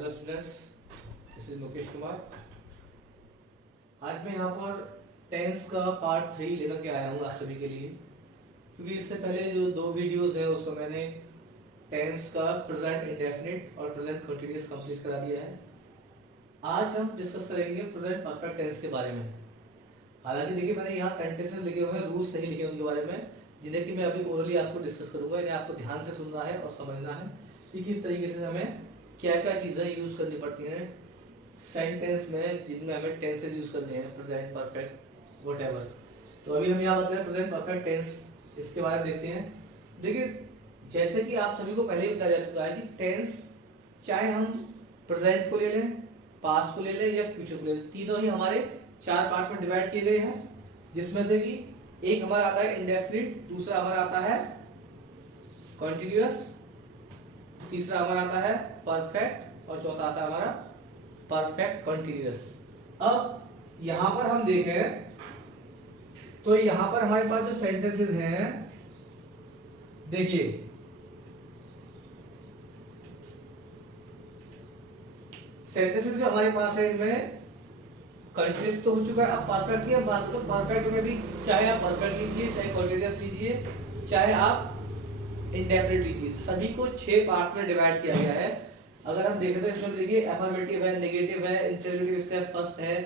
Hello students, this is Mukesh Kumar. आज मैं यहाँ पर टेंस का पार्ट 3 लेकर के आया हूँ आप सभी के लिए, क्योंकि इससे पहले जो 2 वीडियोस है उसको मैंने टेंस का प्रेजेंट इंडेफिनिट और प्रेजेंट कंटिन्यूअस कंप्लीट करा दिया है। आज हम डिस्कस करेंगे प्रेजेंट परफेक्ट टेंस के बारे में। हालांकि देखिए, मैंने यहाँ सेंटेंसेस लिखे हुए हैं, रूल्स नहीं लिखे उनके बारे में, जिन्हें कि मैं अभी ओरली आपको डिस्कस करूंगा। इन्हें आपको ध्यान से सुनना है और समझना है कि किस तरीके से हमें क्या क्या चीज़ें यूज करनी पड़ती हैं सेंटेंस में, जिनमें हमें टेंसेज यूज करने हैं, प्रेजेंट, परफेक्ट, व्हाटएवर। तो अभी हम यहाँ बता रहे हैं प्रेजेंट परफेक्ट टेंस, इसके बारे में देखते हैं। देखिए, जैसे कि आप सभी को पहले ही बताया जा चुका है कि टेंस चाहे हम प्रेजेंट को ले लें, पास्ट को ले लें या फ्यूचर को ले लें, तीनों ही हमारे 4 पार्ट्स में डिवाइड किए गए हैं, जिसमें से कि एक हमारा आता है इंडेफिनिट, दूसरा हमारा आता है कॉन्टिन्यूअस, तीसरा हमारा आता है परफेक्ट और चौथा आता है हमारा परफेक्ट कॉन्टिन्यूअस। अब यहां पर हम देखें तो यहां पर हमारे पास जो सेंटेंसेस हैं, देखिए सेंटेंसेस जो हमारे पास है इनमें कंटिन्यूअस तो हो चुका है। अब परफेक्ट की हम बात करें तो परफेक्ट में भी चाहे आप परफेक्ट लीजिए, चाहे कॉन्टिन्यूअस लीजिए, चाहे आप इंडेफिनिट लीजिए, सभी को 6 पार्ट्स में डिवाइड किया गया है। अगर हम देखें तो इसमें देखिए अफर्मेटिव है, नेगेटिव है, इंटरोगेटिव स्टेप फर्स्ट है,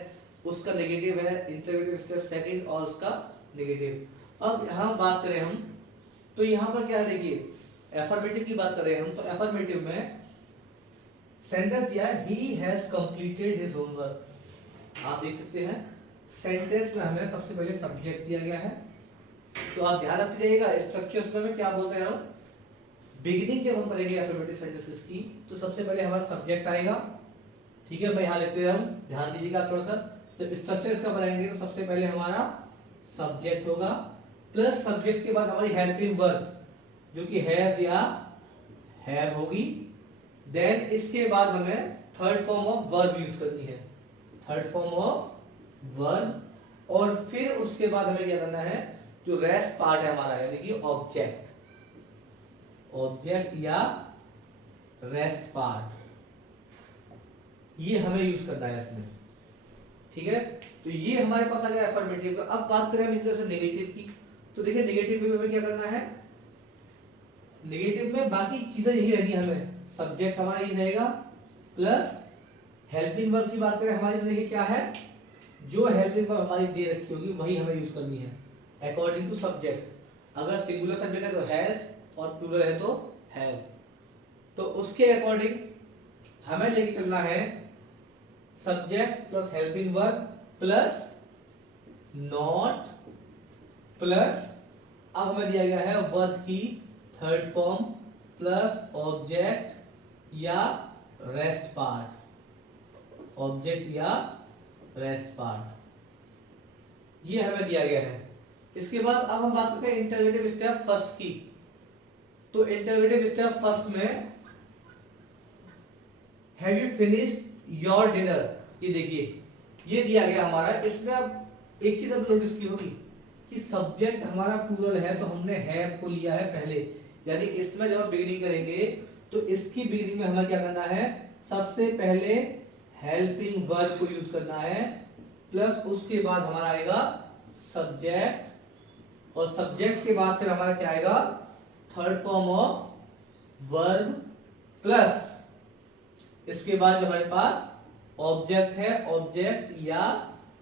उसका नेगेटिव है, इंटरोगेटिव स्टेप सेकंड और उसका नेगेटिव। अब यहाँ बात करें हम तो यहाँ पर क्या है, देखिए अफर्मेटिव की बात करें हम तो अफर्मेटिव में सेंटेंस दिया है he has completed his homework. आप देख सकते हैं सेंटेंस में हमें सबसे पहले सब्जेक्ट दिया गया है, तो आप ध्यान रखते जाइएगा स्ट्रक्चर्स में क्या बोल रहे हैं हम। बिगिनिंग जब हम करेंगे अफर्मेटिव सेंटेंसेस की तो सबसे पहले हमारा सब्जेक्ट आएगा, ठीक है, मैं यहाँ लिखते हैं, हम ध्यान दीजिएगा थोड़ा सा। जब स्ट्रक्चर इसका बनाएंगे तो सबसे पहले हमारा सब्जेक्ट होगा, प्लस सब्जेक्ट के बाद हमारी हेल्पिंग वर्ब जो कि हैज या हैव होगी। देन इसके बाद हमें third form of verb use करनी है, थर्ड फॉर्म ऑफ वर्ब, और फिर उसके बाद हमें क्या करना है, जो रेस्ट पार्ट है हमारा, यानी कि ऑब्जेक्ट, ऑब्जेक्ट या रेस्ट पार्ट, ये हमें यूज करना है इसमें, ठीक है। तो ये हमारे पास आ गया अफर्मेटिव का। अब बात करें हम इस तरह से नेगेटिव की, तो देखिए नेगेटिव में हमें क्या करना है, नेगेटिव में बाकी चीजें यही रहनी है, हमें सब्जेक्ट हमारा ये रहेगा, प्लस हेल्पिंग वर्ब की बात करें हमारी तो देखिए क्या है, जो हेल्पिंग वर्ब हमारी दे रखी होगी वही हमें यूज करनी है अकॉर्डिंग टू सब्जेक्ट। अगर सिंगुलर सब्जेक्ट है तो हैज और प्लूरल है तो हैव, तो उसके अकॉर्डिंग हमें लेके चलना है subject plus helping verb plus not plus, अब हमें दिया गया है वर्ब की थर्ड फॉर्म प्लस ऑब्जेक्ट या रेस्ट पार्ट, ऑब्जेक्ट या रेस्ट पार्ट, ये हमें दिया गया है। इसके बाद अब हम बात करते हैं इंटरोगेटिव स्टेप फर्स्ट की। तो इंटरोगेटिव स्टेप फर्स्ट में have you finished your dinner, ये देखिए ये दिया गया हमारा। इसमें अब एक चीज अब नोटिस की होगी कि सब्जेक्ट हमारा प्लूरल है तो हमने हैव को लिया है पहले, यानी इसमें जब हम बिगिनिंग करेंगे तो इसकी बिगिनिंग में हमें क्या करना है, सबसे पहले हेल्पिंग वर्ब को यूज करना है, प्लस उसके बाद हमारा आएगा सब्जेक्ट, और सब्जेक्ट के बाद फिर हमारा क्या आएगा, third form of verb, plus इसके बाद जो हमारे पास ऑब्जेक्ट है, ऑब्जेक्ट या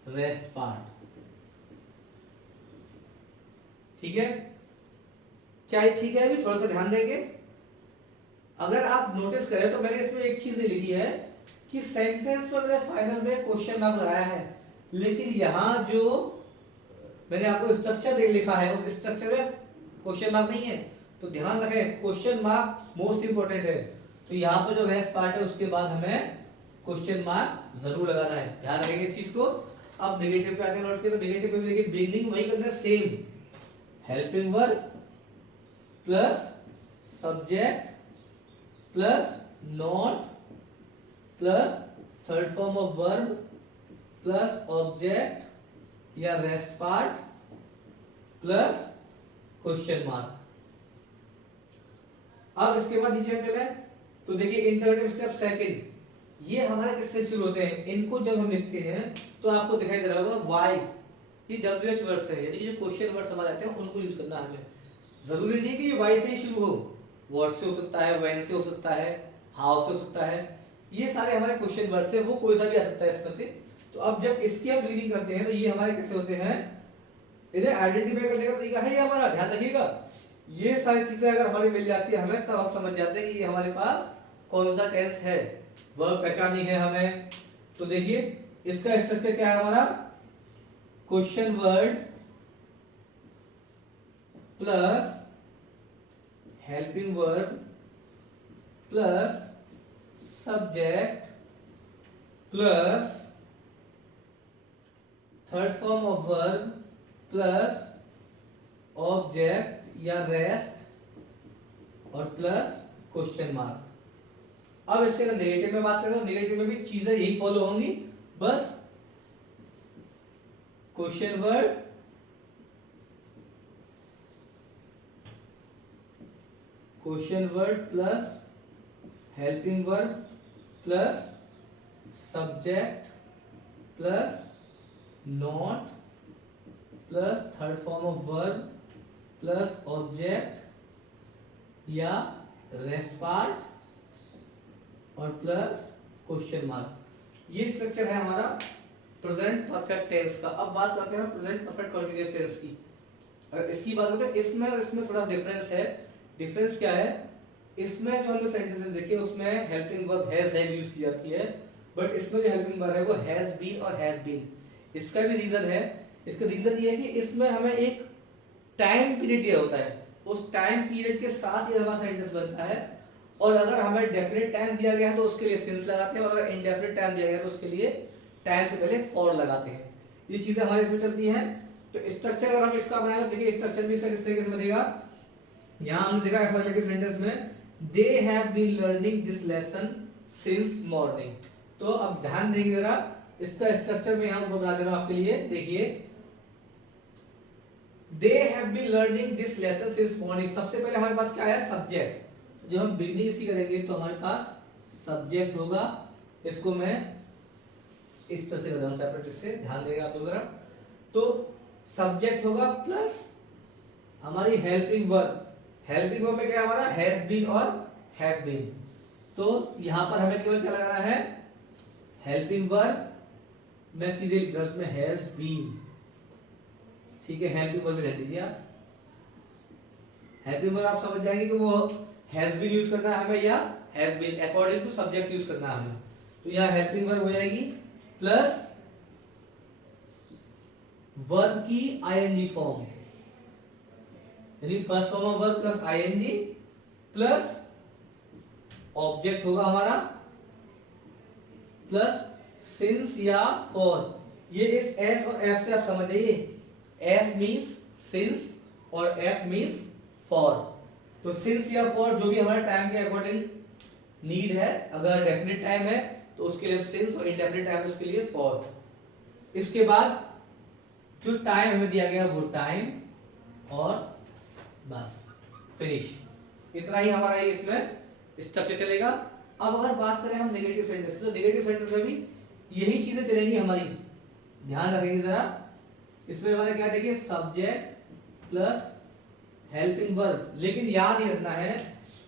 रेस्ट पार्ट, ठीक है। क्या ये ठीक है? अभी थोड़ा सा ध्यान देंगे। अगर आप नोटिस करें तो मैंने इसमें एक चीज लिखी है कि सेंटेंस में मैंने फाइनल में क्वेश्चन मार्क लगाया है, लेकिन यहां जो मैंने आपको स्ट्रक्चर लिखा है उस स्ट्रक्चर में क्वेश्चन मार्क नहीं है। तो ध्यान रखें, क्वेश्चन मार्क मोस्ट इंपोर्टेंट है। तो यहाँ पर जो रेस्ट पार्ट है उसके बाद हमें क्वेश्चन मार्क जरूर लगाना है, ध्यान रखेंगे इस चीज को। अब नेगेटिव पे आते हैं, नोट करें तो नेगेटिव पे देखिए बिगिनिंग वही करना है, same helping verb plus subject plus not plus third form of verb plus object या rest part plus question mark. अब इसके बाद नीचे हम चले तो देखिए इंटरोगेटिव स्टेप सेकंड, ये हमारे किससे शुरू होते हैं, इनको जब हम लिखते हैं तो आपको दिखाई दे रहा होगा वाई, ये WH वर्ड्स है, यानी कि जो क्वेश्चन वर्ड्स हमारे आते हैं उनको यूज करना है हमें। जरूरी नहीं है कि ये वाई से ही शुरू हो, वर्ड से हो सकता है, व्हेन से हो सकता है, हाउ से हो सकता है, ये सारे हमारे क्वेश्चन वर्ड्स है, वो कोई सा भी आ सकता है इसमें से। तो अब जब इसकी हम रीडिंग करते हैं तो ये हमारे कैसे होते हैं, इन्हें आइडेंटिफाई करने का तरीका है ये हमारा, ध्यान रखिएगा। ये सारी चीजें अगर हमारी मिल जाती है हमें, तब हम समझ जाते हैं कि ये हमारे पास कौन सा टेंस है, वर्ब पहचानी है हमें। तो देखिए इसका स्ट्रक्चर क्या है हमारा, question word plus helping verb plus subject plus third form of verb plus object या रेस्ट और प्लस क्वेश्चन मार्क। अब इससे अगर नेगेटिव में बात करें तो नेगेटिव में भी चीजें यही फॉलो होंगी, बस question word plus helping verb plus subject plus not plus third form of verb plus object या रेस्ट पार्ट और प्लस क्वेश्चन मार्क। ये स्ट्रक्चर है हमारा प्रेजेंट परफेक्ट टेंस का। अब बात करते हैं प्रेजेंट परफेक्ट कंटीन्यूअस टेंस की। अगर इसकी बात करते हैं, इसमें और इसमें थोड़ा डिफरेंस है। डिफरेंस क्या है, इसमें जो हमने सेंटेंसेस देखे उसमें helping verb has have use की जाती है, बट इसमें जो हेल्पिंग वर्ब है वो हैज बीन और हैव बीन। इसका भी रीजन है, इसका रीजन ये है कि इसमें हमें एक टाइम पीरियड दिया होता है, उस टाइम पीरियड के साथ ही हमारा सेंटेंस बनता है। और अगर हमें डेफिनेट टाइम दिया गया है तो उसके लिए सिंस लगाते हैं, और अगर इनडेफिनेट टाइम दिया गया है तो उसके लिए टाइम से पहले फॉर लगाते हैं। ये चीजें हमारे इसमें चलती हैं। तो स्ट्रक्चर अगर हम इसका बनाएंगे, देखिए स्ट्रक्चर भी इस तरीके से बनेगा। यहाँ हमने देखा अफर्मेटिव सेंटेंस में they have been learning this lesson since morning. तो अब ध्यान देंगे जरा, इसका स्ट्रक्चर में यहाँ बना दे रहा हूँ आपके लिए। देखिए they have been learning this lesson since morning, सबसे पहले हमारे पास क्या है, सब्जेक्ट। जब हम बिगनिंग इसी करेंगे तो हमारे पास सब्जेक्ट होगा। इसको मैं इस तरह से कर रहा हूं सेपरेट, इससे ध्यान देगा आप लोग जरा। तो सब्जेक्ट होगा प्लस हमारी हेल्पिंग वर्ब। हेल्पिंग वर्ब में क्या है हमारा, हैज बीन और हैव बीन। तो यहां पर हमें केवल क्या लगाना है, हेल्पिंग वर्ब में सीधे लिख रहा हूं उसमें हैज बीन, ठीक है। हेल्पिंग वर्ब में रह दीजिए आप। हेल्पिंग वर्ब आप समझ जाएंगे कि वो हैज बीन यूज करना है हमें या have been, according to subject use करना है हमें। तो यहाँ हेल्पिंग वर्ब हो जाएगी प्लस वर्ब की आईएनजी फॉर्म, यानी first form of verb plus ING plus object होगा हमारा प्लस सिंस या फॉर। ये इस एस और एफ से आप समझ जाइए, एस मींस सिंस और एफ मींस फॉर। तो सिंस या फॉर जो भी हमारे टाइम के अकॉर्डिंग नीड है, अगर डेफिनेट टाइम है तो उसके लिए सिंस और इंडेफिनेट टाइम है उसके लिए फॉर। इसके बाद जो टाइम हमें दिया गया वो टाइम और बस फिनिश, इतना ही हमारा ये इसमें स्ट्रक्चर चलेगा। अब अगर बात करें हम नेगेटिव सेंटेंस, तो नेगेटिव सेंटेंस में भी यही चीजें चलेंगी हमारी, ध्यान रखेंगे जरा। इसमें हमारे क्या देखिए, सब्जेक्ट प्लस हेल्पिंग वर्ब, लेकिन याद ही रखना है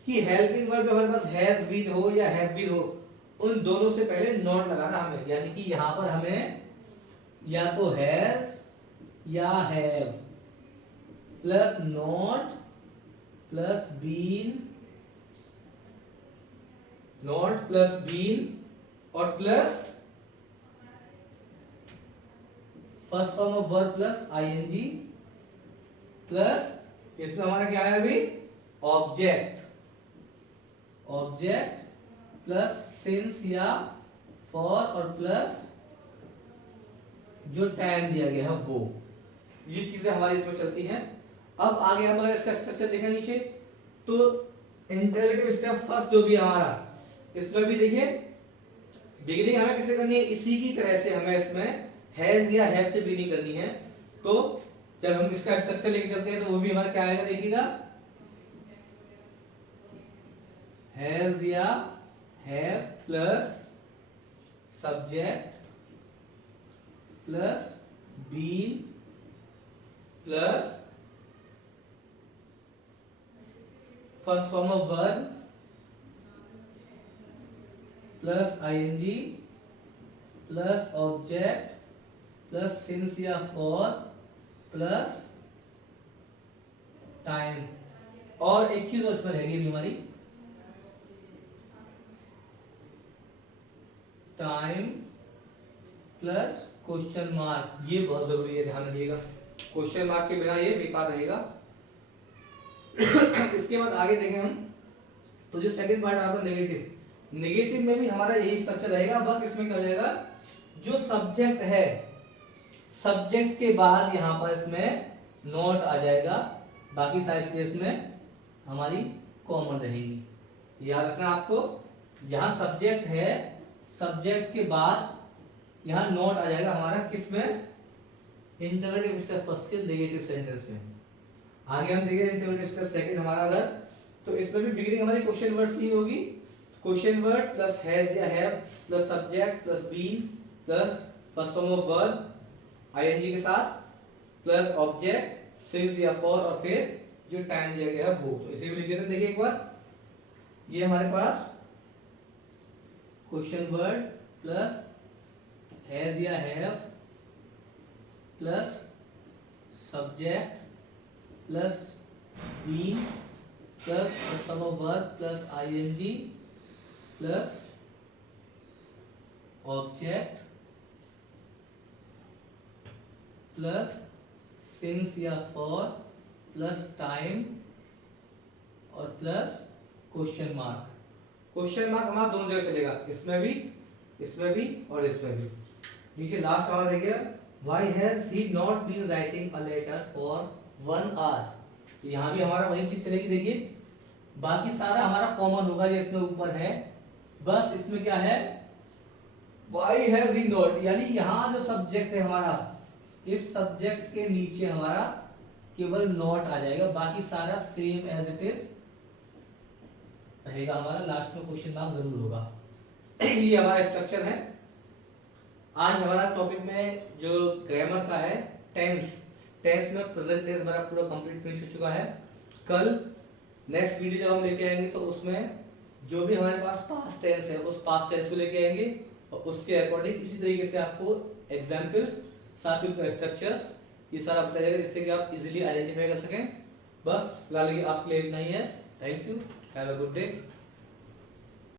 कि हेल्पिंग वर्ब जो हमारे पास हैज बीन हो या हैव बीन हो, उन दोनों से पहले नॉट लगाना हमें, यानी कि यहां पर हमें या तो हैज या have plus not plus been, not plus been और plus first form of verb plus ING plus इसमें हमारा क्या है अभी, ऑब्जेक्ट, ऑब्जेक्ट प्लस सिंस या फॉर और प्लस जो टाइम दिया गया है वो। ये चीजें हमारी इसमें चलती हैं। अब आगे हम अगर इसका स्ट्रक्चर देखें नीचे, तो इंटरलेटिव स्टेप फर्स्ट जो भी हमारा, इसमें भी देखिए बिगिनिंग हमें किससे करनी है, इसी की तरह से हमें इसमें हैज या हैव से बिगिनिंग करनी है। तो जब हम इसका स्ट्रक्चर लेके चलते हैं तो वो भी हमारा क्या आएगा, देखिएगा हैज या have plus subject plus been plus first form of verb plus ING plus object plus since या फॉर प्लस टाइम। और एक चीज और इसमें रहेगी भी हमारी, टाइम प्लस क्वेश्चन मार्क। ये बहुत जरूरी है, ध्यान रखिएगा, क्वेश्चन मार्क के बिना ये बेकार रहेगा। इसके बाद आगे देखें हम, तो जो सेकंड पार्ट आपका नेगेटिव, नेगेटिव में भी हमारा यही स्ट्रक्चर रहेगा, बस इसमें क्या हो जाएगा, जो सब्जेक्ट है सब्जेक्ट के बाद यहां पर इसमें नोट आ जाएगा, बाकी सारी चीजें इसमें हमारी कॉमन रहेगी। याद रखना आपको, जहां सब्जेक्ट है सब्जेक्ट के बाद यहां नोट आ जाएगा हमारा, किसमें, इंटररोगेटिव स्टेप फर्स्ट के नेगेटिव सेंटेंस में। आगे हम देखेंगे इंटररोगेटिव स्टेप सेकंड हमारा अगर, तो इसमें भी बिगिनिंग हमारी क्वेश्चन वर्ड्स की होगी, क्वेश्चन वर्ड प्लस हैज या have plus subject plus been plus first form of verb ING के साथ प्लस ऑब्जेक्ट सिंस या फॉर और फिर जो टाइम दिया गया है वो। तो इसे भी लिख देते हैं, देखिए एक बार, ये हमारे पास क्वेश्चन वर्ड प्लस हैज या have plus subject plus been plus first form of verb plus ING plus object plus since या फॉर प्लस टाइम और plus question mark. Question mark हमारा दोनों जगह चलेगा, इसमें भी और इसमें भी। नीचे लास्ट हमारा रह गया, why has he not been writing a letter for 1 hour. यहाँ भी हमारा वही चीज चलेगी, देखिए बाकी सारा हमारा कॉमन होगा, जो इसमें ऊपर है, बस इसमें क्या है, व्हाई हैज ही नॉट, यानी यहाँ जो सब्जेक्ट है हमारा, इस सब्जेक्ट के नीचे हमारा केवल नॉट आ जाएगा, बाकी सारा सेम एज इट इज रहेगा हमारा, लास्ट में क्वेश्चन मार्क जरूर होगा। ये हमारा स्ट्रक्चर है। आज हमारा टॉपिक में जो ग्रामर का है, टेंस में प्रेजेंट टेंस हमारा पूरा कंप्लीट फिनिश हो चुका है। कल नेक्स्ट वीडियो जब हम लेके आएंगे तो उसमें जो भी हमारे पास पास्ट टेंस है उस पास्ट टेंस को लेके आएंगे, और उसके अकॉर्डिंग इसी तरीके से आपको एग्जाम्पल्स साथ ही उनका स्ट्रक्चर्स ये सारा बताया जाएगा, जिससे कि आप इजीली आइडेंटिफाई कर सकें। बस फिलहाल ये आपके लिए इतना ही है। Thank you, have a good day.